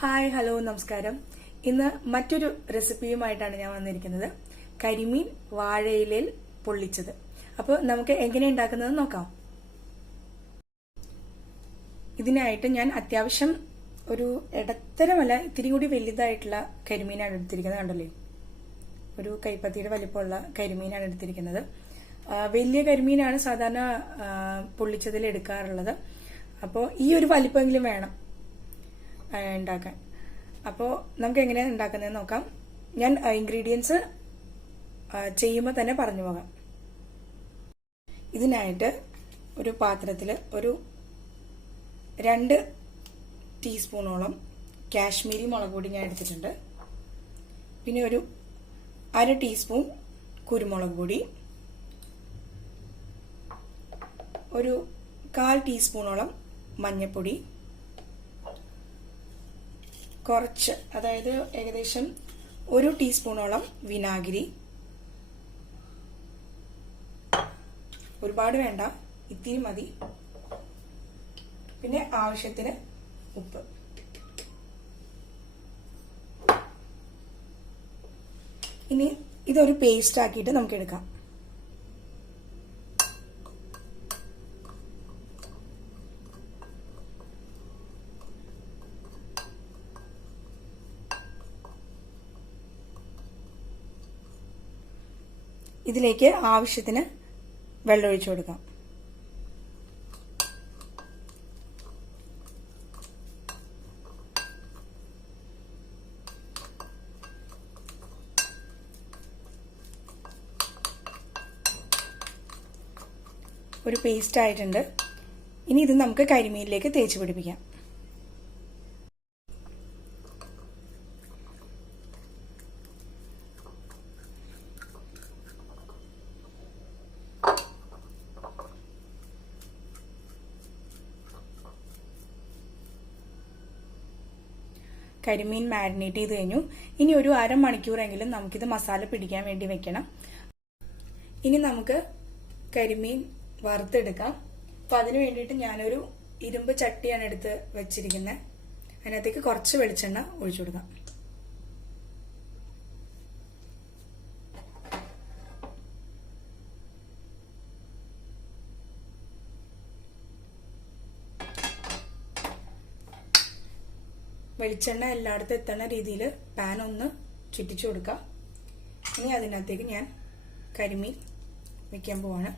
Hi hello നമസ്കാരം. ഇന്ന് മറ്റൊരു റെസിപ്പിയുമായിട്ടാണ് ഞാൻ വന്നിരിക്കുന്നത്. കരിമീൻ വാഴയിലയിൽ പൊള്ളിച്ചത്. അപ്പോൾ നമുക്ക് എങ്ങനെ ഉണ്ടാക്കുന്നത് നോക്കാം. ഇതിനായിട്ട് ഞാൻ അത്യാവശ്യം ഒരു ഇടത്തരമല്ല, ഇത്തിരി കൂടി വലുതായിട്ടുള്ള കരിമീനാണ് എടുത്തിരിക്കുന്നത്. കണ്ടല്ലേ, ഒരു കൈപ്പത്തിയുടെ വലിപ്പമുള്ള കരിമീനാണ് എടുത്തിരിക്കുന്നത്. വലിയ കരിമീനാണ് സാധാരണ പൊള്ളിച്ചതിൽ എടുക്കാറുള്ളത്. അപ്പോൾ ഈ ഒരു വലിപ്പമെങ്കിലും വേണം ഉണ്ടാക്കാൻ. അപ്പോൾ നമുക്ക് എങ്ങനെയാണ് ഉണ്ടാക്കുന്നതെന്ന് നോക്കാം. ഞാൻ ഇൻഗ്രീഡിയൻസ് ചെയ്യുമ്പോൾ തന്നെ പറഞ്ഞു പോകാം. ഇതിനായിട്ട് ഒരു പാത്രത്തിൽ ഒരു 2 ടീസ്പൂണോളം കാശ്മീരി മുളക് പൊടി ഞാൻ എടുത്തിട്ടുണ്ട്. പിന്നെ ഒരു 1/2 ടീസ്പൂൺ കുരുമുളക് പൊടി, ഒരു 1/4 ടീസ്പൂണോളം മഞ്ഞൾപ്പൊടി, കുറച്ച്, അതായത് ഏകദേശം 1 ടീസ്പൂണോളം വിനാഗിരി, ഒരുപാട് വേണ്ട, ഇത്തിരി മതി, പിന്നെ ആവശ്യത്തിന് ഉപ്പ്. ഇനി ഇതൊരു പേസ്റ്റ് ആക്കിയിട്ട് നമുക്ക് എടുക്കാം. ഇതിലേക്ക് ആവശ്യത്തിന് വെള്ളം ഒഴിച്ചു കൊടുക്കാം. ഒരു പേസ്റ്റ് ആയിട്ടുണ്ട്. ഇനി ഇത് നമുക്ക് കരിമീനിലേക്ക് തേച്ച് പിടിപ്പിക്കാം. കരിമീൻ മാരിനേറ്റ് ചെയ്ത് കഴിഞ്ഞു. ഇനി ഒരു അരമണിക്കൂറെങ്കിലും നമുക്കിത് മസാല പിടിക്കാൻ വേണ്ടി വെക്കണം. ഇനി നമുക്ക് കരിമീൻ വറുത്തെടുക്കാം. അപ്പോൾ അതിന് വേണ്ടിയിട്ട് ഞാനൊരു ഇരുമ്പ് ചട്ടിയാണ് എടുത്ത് വെച്ചിരിക്കുന്നത്. അതിനകത്തേക്ക് കുറച്ച് വെളിച്ചെണ്ണ ഒഴിച്ചു കൊടുക്കാം. വെളിച്ചെണ്ണ എല്ലായിടത്തും എത്തുന്ന രീതിയിൽ പാൻ ഒന്ന് ചുറ്റിച്ചു കൊടുക്കാം. ഇനി അതിനകത്തേക്ക് ഞാൻ കരിമീൻ വെക്കാൻ പോവാണ്.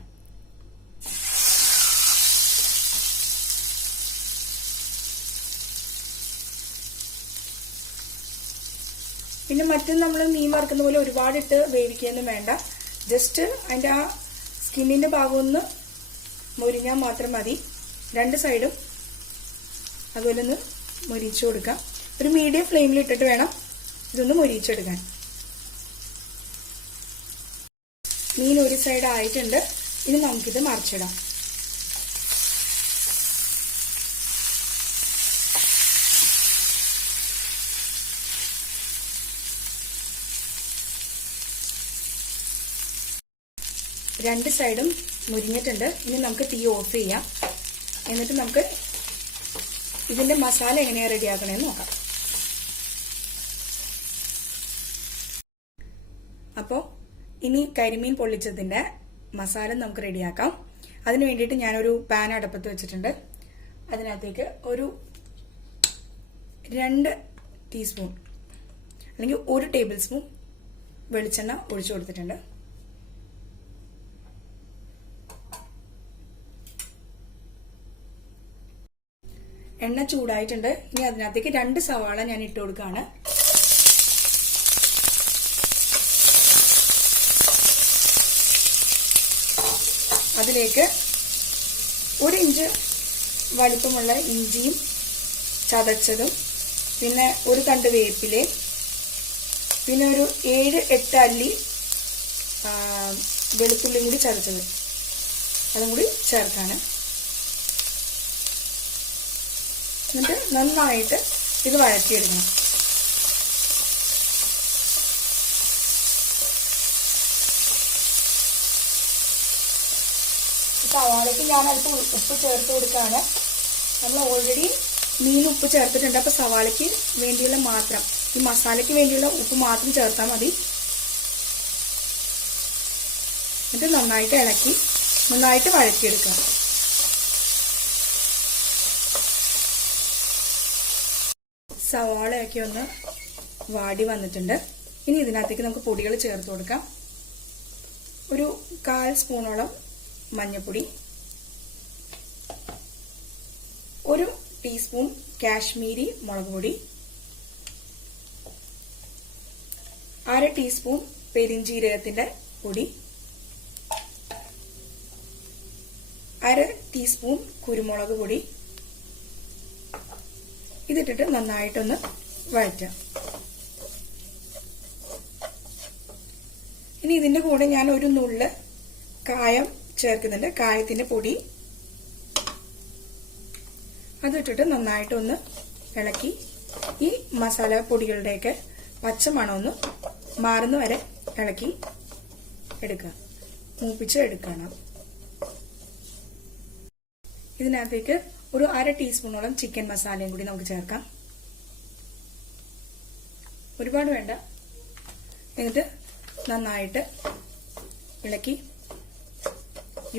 പിന്നെ മറ്റും നമ്മൾ മീൻ വറുക്കുന്ന പോലെ ഒരുപാടിട്ട് വേവിക്കുകയൊന്നും വേണ്ട. ജസ്റ്റ് അതിൻ്റെ ആ സ്കിന്നിന്റെ ഭാഗം ഒന്ന് മൊരിഞ്ഞാൽ മാത്രം മതി. 2 സൈഡും അതുപോലെ ഒന്ന് മൊരിച്ചു കൊടുക്കാം. ഒരു മീഡിയം ഫ്ലെയിമിൽ ഇട്ടിട്ട് വേണം ഇതൊന്ന് മൊരിച്ചെടുക്കാൻ. മീൻ ഒരു സൈഡ് ആയിട്ടുണ്ട്. ഇനി നമുക്കിത് മറിച്ചിടാം. രണ്ട് സൈഡും മുരിഞ്ഞിട്ടുണ്ട്. ഇനി നമുക്ക് തീ ഓഫ് ചെയ്യാം. എന്നിട്ട് നമുക്ക് ഇതിന്റെ മസാല എങ്ങനെയാണ് റെഡിയാക്കണമെന്ന് നോക്കാം. അപ്പോൾ ഇനി കരിമീൻ പൊള്ളിച്ചതിന്റെ മസാല നമുക്ക് റെഡിയാക്കാം. അതിന് വേണ്ടിയിട്ട് ഞാനൊരു പാൻ അടുപ്പത്ത് വെച്ചിട്ടുണ്ട്. അതിനകത്തേക്ക് ഒരു 2 ടീസ്പൂൺ അല്ലെങ്കിൽ 1 ടേബിൾ സ്പൂൺ വെളിച്ചെണ്ണ ഒഴിച്ചു കൊടുത്തിട്ടുണ്ട്. എണ്ണ ചൂടായിട്ടുണ്ട്. ഇനി അതിനകത്തേക്ക് 2 സവാള ഞാൻ ഇട്ട് കൊടുക്കുകയാണ്. അതിലേക്ക് 1 ഇഞ്ച് വലിപ്പമുള്ള ഇഞ്ചിയും ചതച്ചതും, പിന്നെ 1 തണ്ട് വേപ്പിലയും, പിന്നെ ഒരു 7-8 അല്ലി വെളുത്തുള്ളിയും കൂടി ചതച്ചത്, അതും കൂടി ചേർക്കാണ്. എന്നിട്ട് നന്നായിട്ട് ഇത് വഴറ്റിയെടുക്കണം. സവാളയ്ക്ക് ഞാൻ അല്പം ഉപ്പ് ചേർത്ത് കൊടുക്കുകയാണ്. നമ്മൾ ഓൾറെഡി മീൻ ഉപ്പ് ചേർത്തിട്ടുണ്ട്. അപ്പോൾ സവാളയ്ക്ക് വേണ്ടിയുള്ള മാത്രം, ഈ മസാലയ്ക്ക് വേണ്ടിയുള്ള ഉപ്പ് മാത്രം ചേർത്താൽ മതി. എന്നിട്ട് നന്നായിട്ട് ഇളക്കി നന്നായിട്ട് വഴറ്റിയെടുക്കാം. സവാളയൊക്കെ ഒന്ന് വാടി വന്നിട്ടുണ്ട്. ഇനി ഇതിനകത്തേക്ക് നമുക്ക് പൊടികൾ ചേർത്ത് കൊടുക്കാം. ഒരു 1/4 സ്പൂണോളം മഞ്ഞൾപ്പൊടി, 1 ടീസ്പൂൺ കാശ്മീരി മുളക് പൊടി, 1/2 ടീസ്പൂൺ പെരിഞ്ജീരകത്തിന്റെ പൊടി, 1/2 ടീസ്പൂൺ കുരുമുളക് പൊടി. ഇതിട്ടിട്ട് നന്നായിട്ടൊന്ന് വഴറ്റാം. ഇനി ഇതിന്റെ കൂടെ ഞാൻ ഒരു നുള്ള് കായം ചേർക്കുന്നുണ്ട്, കായത്തിന്റെ പൊടി. അതിട്ടിട്ട് നന്നായിട്ടൊന്ന് ഇളക്കി ഈ മസാല പൊടികളുടെയൊക്കെ പച്ചമണം ഒന്ന് മാറുന്ന വരെ ഇളക്കി എടുക്കുക, മൂപ്പിച്ച് എടുക്കണം. ഇതിനകത്തേക്ക് ഒരു 1/2 ടീസ്പൂണോളം ചിക്കൻ മസാലയും കൂടി നമുക്ക് ചേർക്കാം. ഒരുപാട് വേണ്ട. എന്നിട്ട് നന്നായിട്ട് ഇളക്കി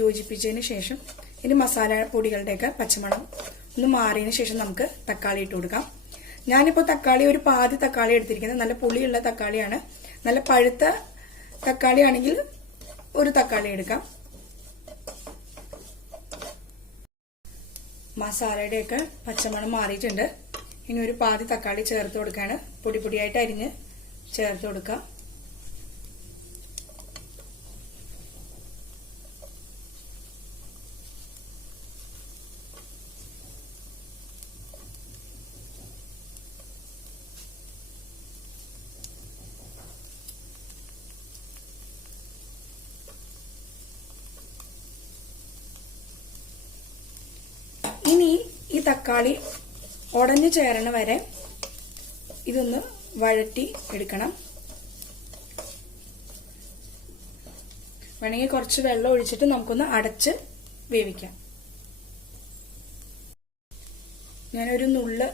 യോജിപ്പിച്ചതിന് ശേഷം ഇനി മസാല പൊടികളുടെയൊക്കെ പച്ചമണം ഒന്ന് മാറിയതിന് ശേഷം നമുക്ക് തക്കാളി ഇട്ട് കൊടുക്കാം. ഞാനിപ്പോൾ തക്കാളി ഒരു പാതി തക്കാളി എടുത്തിരിക്കുന്നത്. നല്ല പുളിയുള്ള തക്കാളിയാണ്. നല്ല പഴുത്ത തക്കാളി ആണെങ്കിൽ ഒരു തക്കാളി എടുക്കാം. മസാലയുടെയൊക്കെ പച്ചമണം മാറിയിട്ടുണ്ട്. ഇനി ഒരു പാതി തക്കാളി ചേർത്ത് കൊടുക്കുകയാണ്. പൊടി പൊടിയായിട്ട് അരിഞ്ഞ് ചേർത്ത് കൊടുക്കാം. ഇനി ഈ തക്കാളി ഉടഞ്ഞു ചേരണ വരെ ഇതൊന്ന് വഴറ്റി എടുക്കണം. വേണമെങ്കിൽ കുറച്ച് വെള്ളം ഒഴിച്ചിട്ട് നമുക്കൊന്ന് അടച്ച് വേവിക്കാം. ഞാനൊരു നുള്ള്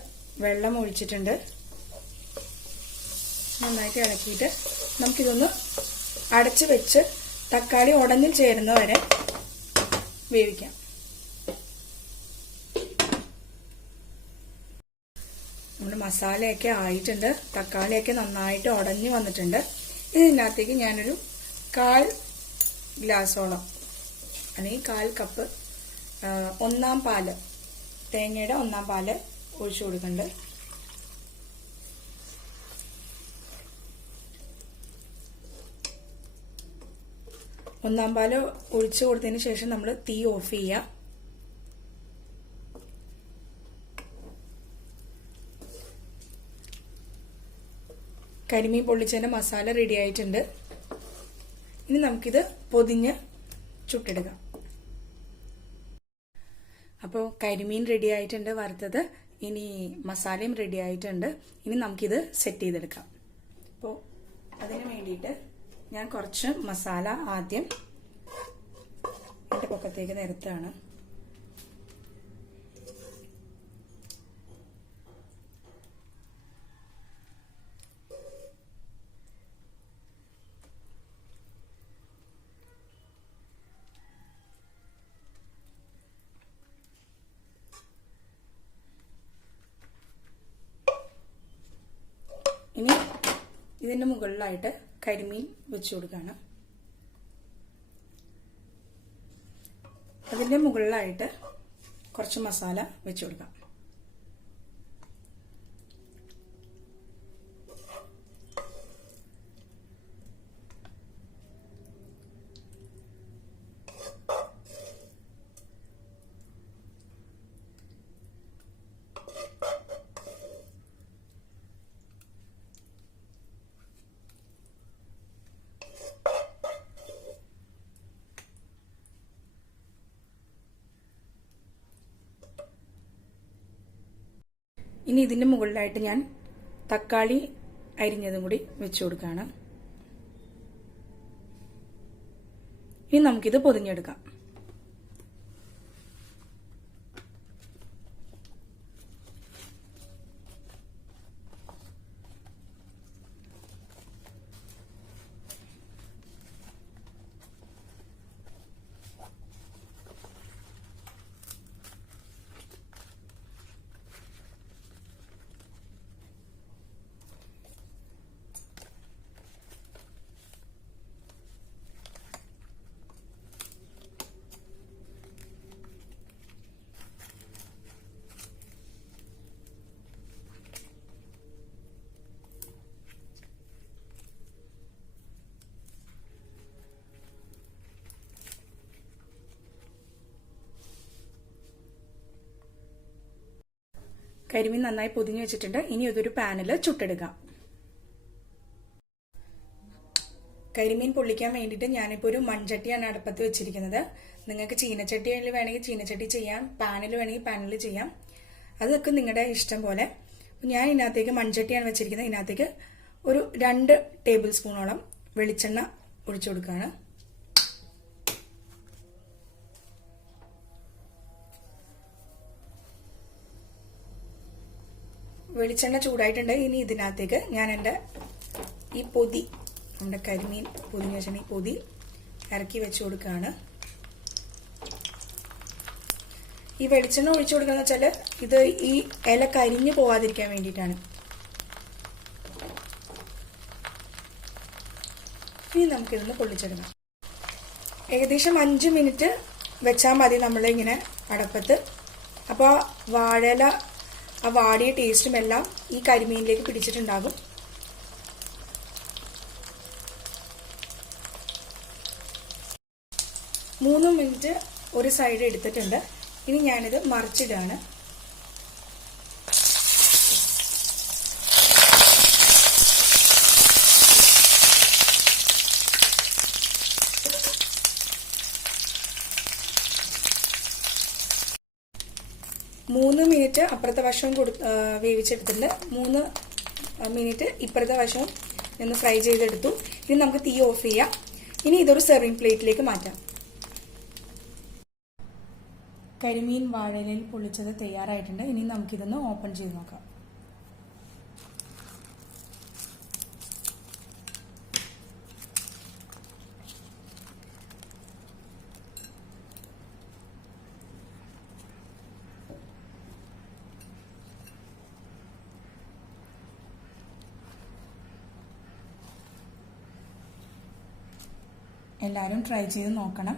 വെള്ളം ഒഴിച്ചിട്ടുണ്ട്. നന്നായിട്ട് ഇളക്കിയിട്ട് നമുക്കിതൊന്ന് അടച്ച് വെച്ച് തക്കാളി ഉടഞ്ഞു ചേരുന്ന വരെ വേവിക്കാം. നമ്മുടെ മസാലയൊക്കെ ആയിട്ടുണ്ട്. തക്കാളിയൊക്കെ നന്നായിട്ട് ഉടഞ്ഞു വന്നിട്ടുണ്ട്. ഇതിനകത്തേക്ക് ഞാനൊരു 1/4 ഗ്ലാസോളം അല്ലെങ്കിൽ 1/4 കപ്പ് ഒന്നാം പാല്, തേങ്ങയുടെ ഒന്നാം പാല് ഒഴിച്ചു കൊടുക്കുന്നുണ്ട്. ഒന്നാം പാല് ഒഴിച്ചു കൊടുത്തതിന് ശേഷം നമ്മൾ തീ ഓഫ് ചെയ്യാം. കരിമീൻ പൊള്ളിച്ചതിന്റെ മസാല റെഡി ആയിട്ടുണ്ട്. ഇനി നമുക്കിത് പൊതിഞ്ഞ് ചുട്ടെടുക്കാം. അപ്പോൾ കരിമീൻ റെഡി ആയിട്ടുണ്ട് വറുത്തത്. ഇനി മസാലയും റെഡി ആയിട്ടുണ്ട്. ഇനി നമുക്കിത് സെറ്റ് ചെയ്തെടുക്കാം. അപ്പോൾ അതിന് വേണ്ടിയിട്ട് ഞാൻ കുറച്ച് മസാല ആദ്യം എൻ്റെ പൊക്കത്തേക്ക് നിരത്താണ്. ഇനി ഇതിന്റെ മുകളിലായിട്ട് കരിമീൻ വെച്ചു കൊടുക്കുകയാണ്. അതിന്റെ മുകളിലായിട്ട് കുറച്ച് മസാല വെച്ചു കൊടുക്കാം. ഇനി ഇതിന്റെ മുകളിലായിട്ട് ഞാൻ തക്കാളി അരിഞ്ഞതും കൂടി വെച്ചു കൊടുക്കുകയാണ്. ഇനി നമുക്കിത് പൊതിഞ്ഞെടുക്കാം. കരിമീൻ നന്നായി പൊതിഞ്ഞ് വെച്ചിട്ടുണ്ട്. ഇനി ഇതൊരു പാനിൽ ചുട്ടെടുക്കാം. കരിമീൻ പൊള്ളിക്കാൻ വേണ്ടിയിട്ട് ഞാനിപ്പോൾ ഒരു മൺചട്ടിയാണ് അടുപ്പത്ത് വെച്ചിരിക്കുന്നത്. നിങ്ങൾക്ക് ചീനച്ചട്ടിയിൽ വേണമെങ്കിൽ ചീനച്ചട്ടി ചെയ്യാം, പാനിൽ വേണമെങ്കിൽ പാനിൽ ചെയ്യാം. അതൊക്കെ നിങ്ങളുടെ ഇഷ്ടം പോലെ. ഞാൻ ഇതിനകത്തേക്ക് മൺചട്ടിയാണ് വെച്ചിരിക്കുന്നത്. ഇതിനകത്തേക്ക് ഒരു 2 ടേബിൾ സ്പൂണോളം വെളിച്ചെണ്ണ ഒഴിച്ചു കൊടുക്കുകയാണ്. വെളിച്ചെണ്ണ ചൂടായിട്ടുണ്ട്. ഇനി ഇതിനകത്തേക്ക് ഞാൻ എൻ്റെ ഈ പൊതി, നമ്മുടെ കരിമീൻ പൊതിഞ്ഞ വെച്ചാൽ ഈ പൊതി ഇറക്കി വെച്ചു കൊടുക്കുകയാണ്. ഈ വെളിച്ചെണ്ണ ഒഴിച്ചു കൊടുക്കുക വെച്ചാൽ ഇത് ഈ ഇല കരിഞ്ഞു പോവാതിരിക്കാൻ വേണ്ടിയിട്ടാണ്. ഇനി നമുക്കിതൊന്ന് പൊള്ളിച്ചെടുക്കാം. ഏകദേശം 5 മിനിറ്റ് വെച്ചാൽ മതി നമ്മളിങ്ങനെ അടപ്പത്ത്. അപ്പോൾ വാഴയില ആ വാടിയ ടേസ്റ്റും എല്ലാം ഈ കരിമീനിലേക്ക് പിടിച്ചിട്ടുണ്ടാകും. മൂന്ന് മിനിറ്റ് ഒരു സൈഡ് എടുത്തിട്ടുണ്ട്. ഇനി ഞാനിത് മറിച്ചിടാണ്. മൂന്ന് മിനിറ്റ് അപ്പുറത്തെ വശവും വേവിച്ചെടുത്തിട്ടുണ്ട്. 3 മിനിറ്റ് ഇപ്പുറത്തെ വശവും ഒന്ന് ഫ്രൈ ചെയ്തെടുത്തു. ഇനി നമുക്ക് തീ ഓഫ് ചെയ്യാം. ഇനി ഇതൊരു സെർവിങ് പ്ലേറ്റിലേക്ക് മാറ്റാം. കരിമീൻ വാഴയിലയിൽ പൊള്ളിച്ചത് തയ്യാറായിട്ടുണ്ട്. ഇനി നമുക്കിതൊന്ന് ഓപ്പൺ ചെയ്ത് നോക്കാം. എല്ലാവരും ട്രൈ ചെയ്ത് നോക്കണം.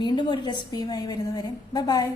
വീണ്ടും ഒരു റെസിപ്പിയുമായി വരുന്നവരെ ബൈ ബൈ.